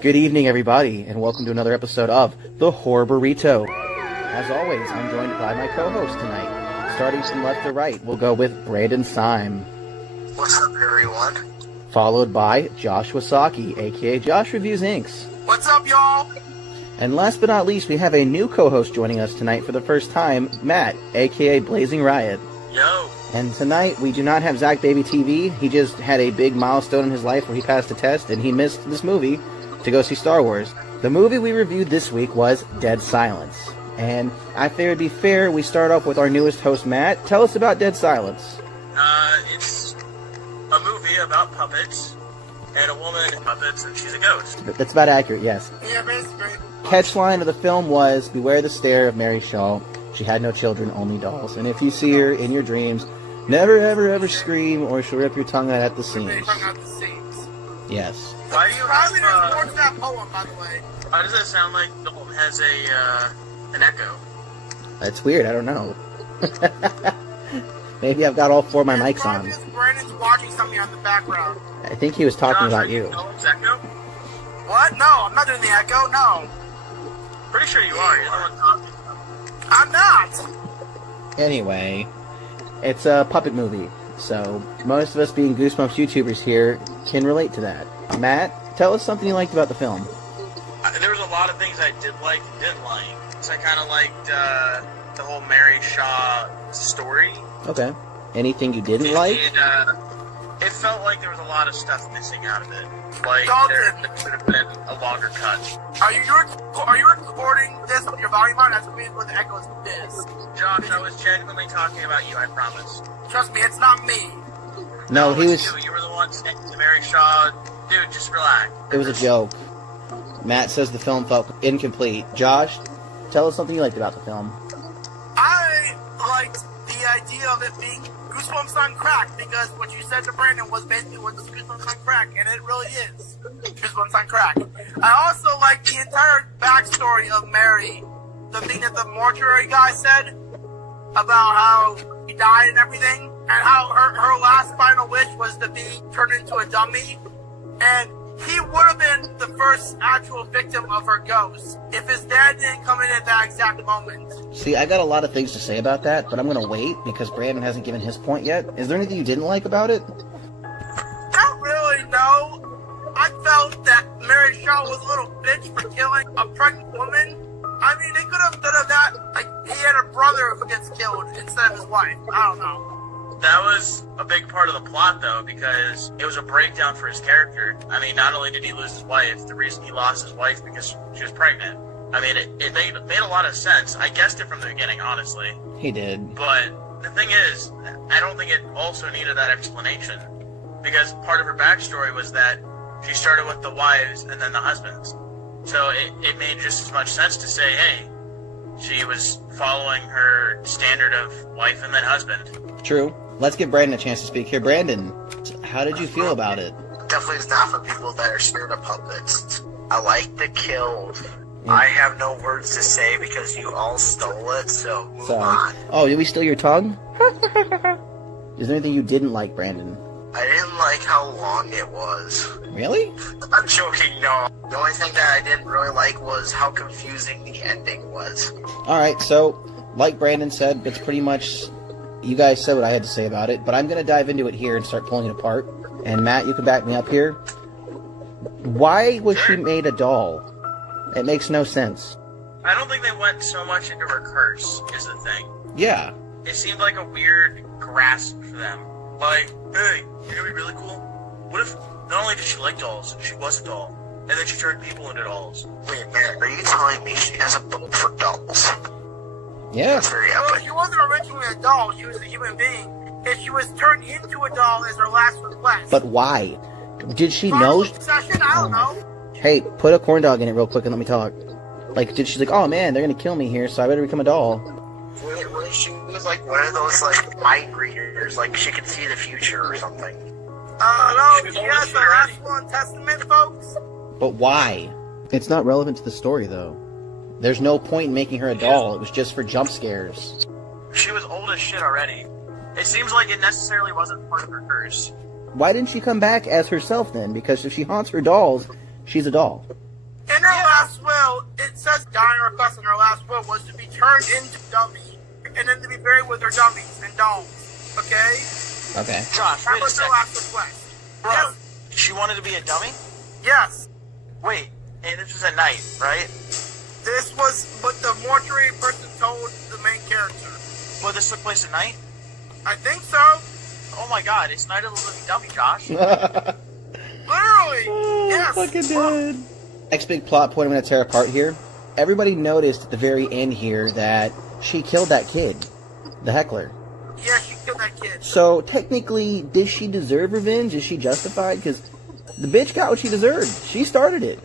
Good evening, everybody, and welcome to another episode of The Horror Burrito. As always, I'm joined by my co-host tonight. Starting from left to right, we'll go with Brandon Sime. What's up, everyone? Followed by Josh Wasaki, aka Josh Reviews Inks. What's up, y'all? And last but not least, we have a new co-host joining us tonight for the first time, Matt, aka Blazing Riot. Yo. And tonight, we do not have Zach Baby TV. He just had a big milestone in his life where he passed a test, and he missed this movie to go see Star Wars. The movie we reviewed this week was Dead Silence. And I figured it'd be fair we start off with our newest host, Matt. Tell us about Dead Silence. It's a movie about puppets, and a woman puppets, and she's a ghost. That's about accurate, yes. Yeah, basically. Catchline of the film was, beware the stare of Mary Shaw. She had no children, only dolls. And if you see her in your dreams, never ever ever scream or she'll rip your tongue out at the seams. Yes. Why do you have that poem, by the way? Why does it sound like the poem has an echo? That's weird, I don't know. Maybe I've got all four of my mics on. Brandon's watching something on the background. I think he was talking Josh, about you. Echo? What? No, I'm not doing the echo, no. Pretty sure you are. You're the one talking. I'm not! Anyway, it's a puppet movie, so most of us being Goosebumps YouTubers here can relate to that. Matt, tell us something you liked about the film. There was a lot of things I did like and didn't like. So I kind of liked the whole Mary Shaw story. Okay. Anything you didn't like? It felt like there was a lot of stuff missing out of it. Like, there could have been a longer cut. Are you recording this with your volume on? That's what the echo is. Josh, I was genuinely talking about you, I promise. Trust me, it's not me. No, he was... You were the one saying to Mary Shaw, dude, just relax. It was a joke. Matt says the film felt incomplete. Josh, tell us something you liked about the film. I liked the idea of it being Goosebumps on crack, because what you said to Brandon was basically what Goosebumps on crack, and it really is Goosebumps on crack. I also like the entire backstory of Mary, the thing that the mortuary guy said about how he died and everything, and how her last final wish was to be turned into a dummy, and he would have been the first actual victim of her ghost if his dad didn't come in at that exact moment. See, I got a lot of things to say about that, but I'm going to wait because Brandon hasn't given his point yet. Is there anything you didn't like about it? Not really, no. I felt that Mary Shaw was a little bitch for killing a pregnant woman. I mean, they could have done that. Like, he had a brother who gets killed instead of his wife. I don't know. That was a big part of the plot, though, because it was a breakdown for his character. I mean, not only did he lose his wife, the reason he lost his wife because she was pregnant. I mean, it made a lot of sense. I guessed it from the beginning, honestly. He did. But the thing is, I don't think it also needed that explanation. Because part of her backstory was that she started with the wives and then the husbands. So it made just as much sense to say, hey, she was following her standard of wife and then husband. True. Let's give Brandon a chance to speak here. Brandon, how did you feel about it? Definitely is not for people that are scared of puppets. I like the kill. I have no words to say because you all stole it, so move on. Oh, did we steal your tongue? Is there anything you didn't like, Brandon? I didn't like how long it was. Really? I'm joking, no. The only thing that I didn't really like was how confusing the ending was. Alright, so, like Brandon said, it's pretty much... You guys said what I had to say about it, but I'm going to dive into it here and start pulling it apart. And Matt, you can back me up here. Why was she made a doll? It makes no sense. I don't think they went so much into her curse, is the thing. Yeah. It seemed like a weird grasp for them. Like, hey, you're gonna be really cool? What if not only did she like dolls, she was a doll, and then she turned people into dolls? Wait a minute, are you telling me she has a book for dolls? Yeah. That's very Well, epic. she wasn't originally a doll, she was a human being. If she was turned into a doll as her last request. But why? Did she know? Session? I don't know. Hey, put a corn dog in it real quick and let me talk. Like, did she like, oh man, they're gonna kill me here, so I better become a doll? Wait, she was like one of those like mind readers, like she could see the future or something. No, she has the last one testament, folks. But why? It's not relevant to the story, though. There's no point in making her a doll. It was just for jump scares. She was old as shit already. It seems like it necessarily wasn't part of her curse. Why didn't she come back as herself then? Because if she haunts her dolls, she's a doll. In her last will, it says dying request in her last will was to be turned into dummy and then to be buried with her dummies and dolls. Okay? Okay. Josh, That wait a was her second. last request. Bro, Yes. she wanted to be a dummy? Yes. Wait, and this was at night, right? This was what the mortuary person told the main character. Well, this took place at night? I think so. Oh my god, it's Night of the Living Dummy, Josh. Literally. Yes. Fucking dead. Next big plot point I'm going to tear apart here. Everybody noticed at the very end here that she killed that kid, the Heckler. Yeah, she killed that kid. So technically, did she deserve revenge? Is she justified? Because the bitch got what she deserved. She started it.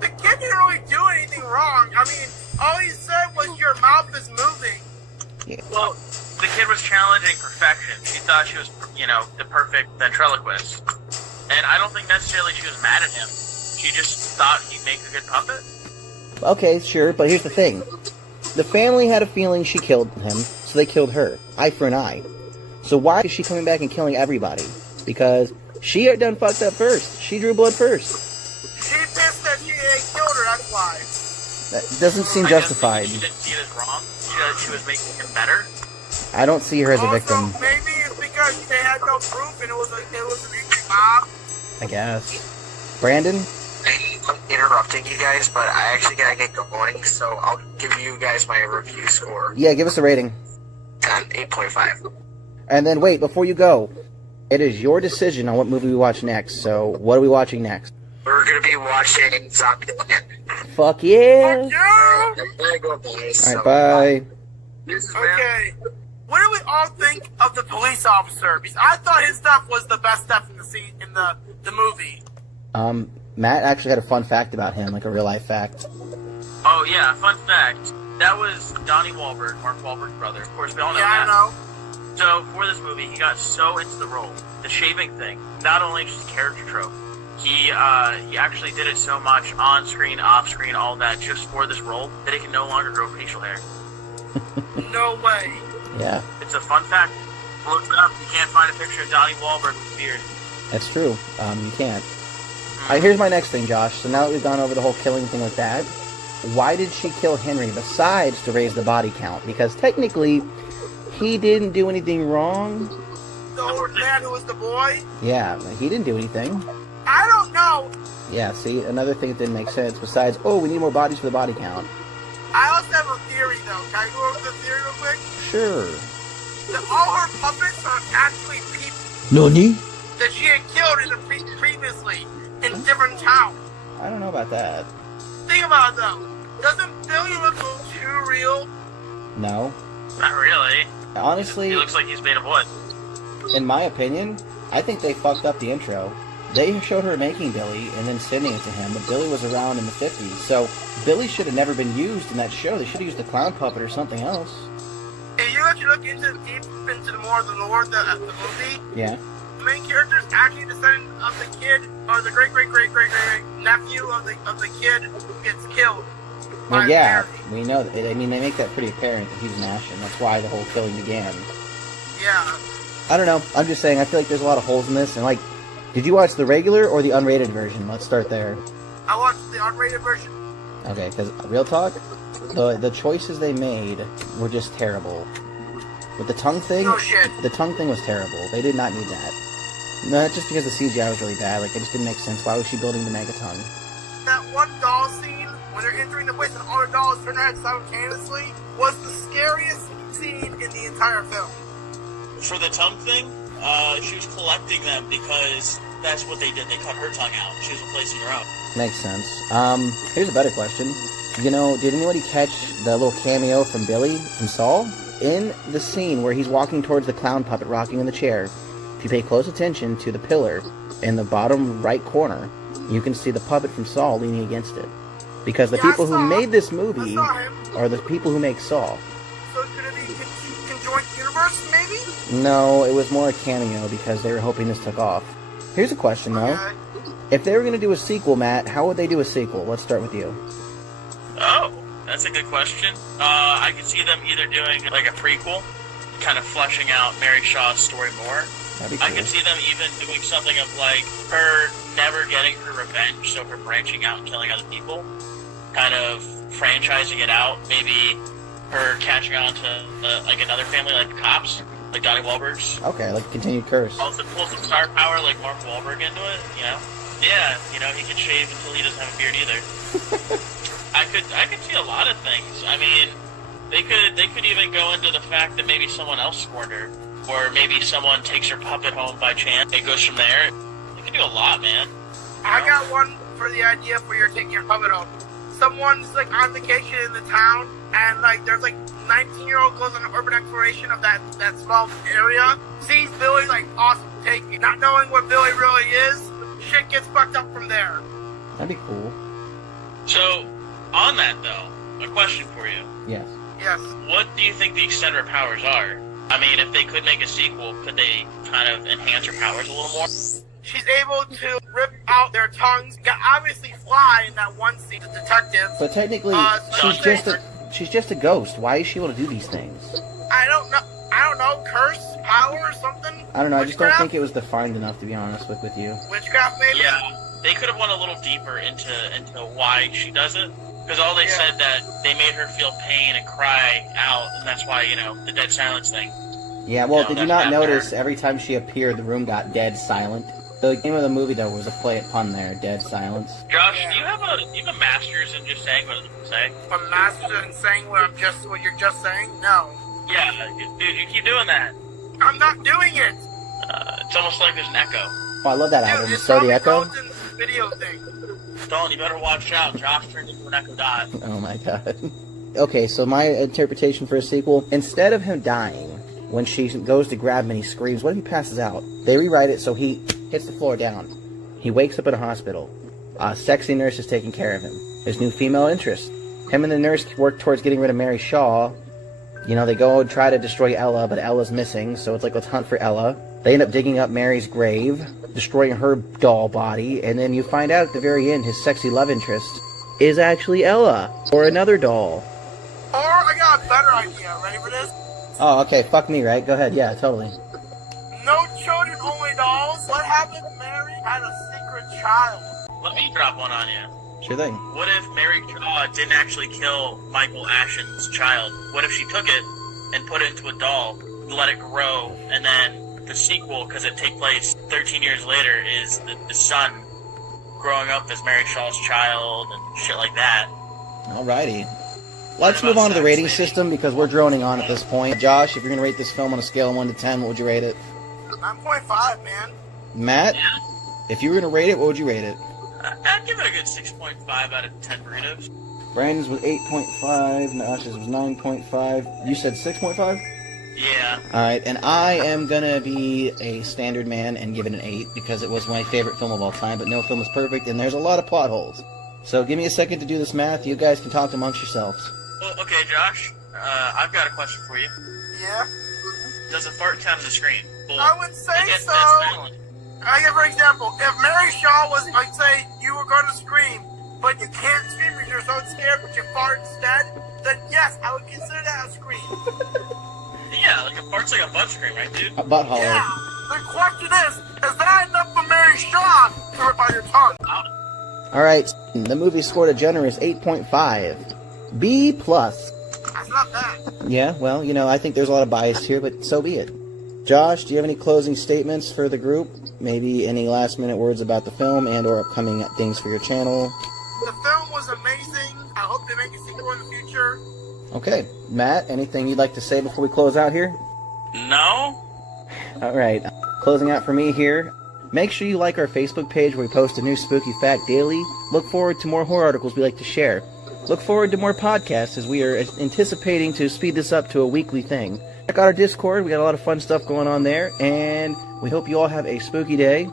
The kid didn't really do anything wrong. I mean, all he said was your mouth is moving. Yeah. Well, the kid was challenging perfection. She thought she was, the perfect ventriloquist. And I don't think necessarily she was mad at him. She just thought he'd make a good puppet. Okay, sure, but here's the thing. The family had a feeling she killed him, so they killed her. Eye for an eye. So why is she coming back and killing everybody? Because she had done fucked up first. She drew blood first. She pissed that she killed her, that's why. That doesn't seem I guess justified. She didn't see it as wrong. She was making him better. I don't see her as a Also, victim, maybe it's because they had no proof and it was an angry mob. I guess. Brandon? I'm interrupting you guys, but I actually gotta get going, so I'll give you guys my review score. Yeah, give us a rating. 8.5. And then wait, before you go, it is your decision on what movie we watch next. So what are we watching next? We're gonna be watching Zombieland. Fuck yeah! Yeah. I'm gonna go, boys. Alright, bye. Okay. What do we all think of the police officer? Because I thought his stuff was the best stuff in the scene in the movie. Matt actually had a fun fact about him, like a real life fact. Oh, yeah, fun fact. That was Donnie Wahlberg, Mark Wahlberg's brother. Of course, we all know Yeah, that. I know. So, for this movie, he got so into the role. The shaving thing, not only just a character trope, he actually did it so much on screen, off screen, all that, just for this role, that he can no longer grow facial hair. No way. Yeah, It's a fun fact. Look it up. You can't find a picture of Donnie Wahlberg with a beard. that's true. You can't. Alright, here's my next thing, Josh. So now that we've gone over the whole killing thing with that, why did she kill Henry besides to raise the body count? Because technically, he didn't do anything wrong. The old man who was the boy? Yeah, he didn't do anything. I don't know. Yeah, see, another thing that didn't make sense besides, oh, we need more bodies for the body count. I also have a theory, though. Can I go over the theory real quick? Sure. That all her puppets are actually people Nani? that she had killed in previously in different towns. I don't know about that. Think about it, though. Doesn't Billy look too real? No. Not really. Honestly, He looks like he's made of wood. in my opinion, I think they fucked up the intro. They showed her making Billy and then sending it to him, but Billy was around in the 50s, so Billy should have never been used in that show. They should have used a clown puppet or something else. If you actually look deep into the more of the lore of the movie, Yeah. the main character is actually descendant of the kid, or the great nephew of the kid who gets killed. Well, by yeah, Mary. we know that. I mean, they make that pretty apparent that he's an Ashen. That's why the whole killing began. Yeah. I don't know. I'm just saying, I feel like there's a lot of holes in this, and like, did you watch the regular or the unrated version? Let's start there. I watched the unrated version. Okay, because real talk, the choices they made were just terrible. With the tongue thing, No shit. the tongue thing was terrible. They did not need that. Not just because the CGI was really bad. Like, it just didn't make sense. Why was she building the mega tongue? That one doll scene when they're entering the place and all the dolls turn their heads simultaneously was the scariest scene in the entire film. For the tongue thing, she was collecting them because that's what they did. They cut her tongue out. She was replacing her own. Makes sense. Here's a better question. You know, did anybody catch the little cameo from Billy from Saul? In the scene where he's walking towards the clown puppet rocking in the chair, if you pay close attention to the pillar in the bottom right corner, you can see the puppet from Saul leaning against it. Because the Yeah, I people who saw- made this I movie saw him. are the people who make Saul. So could it be conjoined universe, maybe? No, it was more a cameo because they were hoping this took off. Here's a question, though. Okay. If they were going to do a sequel, Matt, how would they do a sequel? Let's start with you. Oh, that's a good question. I could see them either doing like a prequel, kind of fleshing out Mary Shaw's story more, That'd be cool. I could see them even doing something of like her never getting her revenge, so her branching out and killing other people, kind of franchising it out. Maybe her catching on to like another family, like cops, like Donnie Wahlberg's. Okay, like continued curse. Also pull some star power like Mark Wahlberg into it, you know? Yeah, you know, he can shave until he doesn't have a beard either. I could see a lot of things. I mean, they could even go into the fact that maybe someone else scorned her, or maybe someone takes her puppet home by chance. It goes from there. They can do a lot, man. I got one for the idea for you're taking your puppet home. Someone's like on vacation in the town, and like there's like 19-year-old goes on an urban exploration of that small area, sees Billy like awesome, take it. Not knowing what Billy really is, shit gets fucked up from there. That'd be cool. So, on that though, a question for you. Yes. Yes. What do you think the extent of her powers are? I mean, if they could make a sequel, could they kind of enhance her powers a little more? She's able to rip out their tongues. Can obviously fly in that one scene, the detective. But technically, she's just a ghost. Why is she able to do these things? I don't know. Curse, power, or something. I don't know. I just don't Witchcraft? think it was defined enough, to be honest with you. Witchcraft, maybe. Yeah, they could have went a little deeper into why she does it. Because all they said that they made her feel pain and cry out, and that's why, you know, the dead silence thing. Yeah, well, No, did you that's not not notice fair. every time she appeared, the room got dead silent? The name of the movie, though, was a play at pun there, Dead Silence. Josh, Yeah. do you have a master's in just saying what I'm saying? A master in saying what you're just saying? No. Yeah, dude, you keep doing that. I'm not doing it. It's almost like there's an echo. Oh, I love that Dude, album. it's So the Tommy Echo? Golden's video thing. Dolan, you better watch out. Josh turned into an echo dot. Oh my god. Okay, so my interpretation for a sequel, instead of him dying, when she goes to grab him and he screams, what if he passes out? They rewrite it so he hits the floor down. He wakes up in a hospital. A sexy nurse is taking care of him. There's new female interest. Him and the nurse work towards getting rid of Mary Shaw. You know, they go and try to destroy Ella, but Ella's missing, so it's like, let's hunt for Ella. They end up digging up Mary's grave, destroying her doll body, and then you find out at the very end his sexy love interest is actually Ella, or another doll. Or I got a better idea. Ready for this? Oh, okay, fuck me, right? Go ahead, yeah, totally. No children, only dolls. What happened if Mary had a secret child? Let me drop one on you. Sure thing. What if Mary Shaw didn't actually kill Michael Ashen's child? What if she took it and put it into a doll, let it grow, and then the sequel, because it takes place 13 years later, is the son growing up as Mary Shaw's child and shit like that. Alrighty. Let's move on to the rating system because we're droning on at this point. Josh, if you're going to rate this film on a scale of 1 to 10, what would you rate it? 9.5, man. Matt, Yeah. if you were going to rate it, what would you rate it? I'd give it a good 6.5 out of 10 burritos. Brandon's was 8.5, Josh's was 9.5. You said 6.5? Yeah. Alright, and I am going to be a standard man and give it an 8 because it was my favorite film of all time, but no film is perfect and there's a lot of plot holes. So give me a second to do this math. You guys can talk amongst yourselves. Well, okay, Josh. I've got a question for you. Yeah. Does a fart count as a scream? Well, I would say against so. Dead Silence. For example, if Mary Shaw was, like, say, you were going to scream, but you can't scream because you're so scared, but you fart instead, then yes, I would consider that a scream. Yeah, like a fart's like a butt scream, right, dude? A butt hollow. Yeah. The question is that enough for Mary Shaw to rip out your tongue? Alright, the movie scored a generous 8.5. B+. That's not bad. Yeah, well, you know, I think there's a lot of bias here, but so be it. Josh, do you have any closing statements for the group? Maybe any last-minute words about the film and or upcoming things for your channel? The film was amazing. I hope they make a sequel in the future. Okay. Matt, anything you'd like to say before we close out here? No? Alright, closing out for me here. Make sure you like our Facebook page where we post a new spooky fact daily. Look forward to more horror articles we like to share. Look forward to more podcasts as we are anticipating to speed this up to a weekly thing. Check out our Discord. We got a lot of fun stuff going on there, and we hope you all have a spooky day.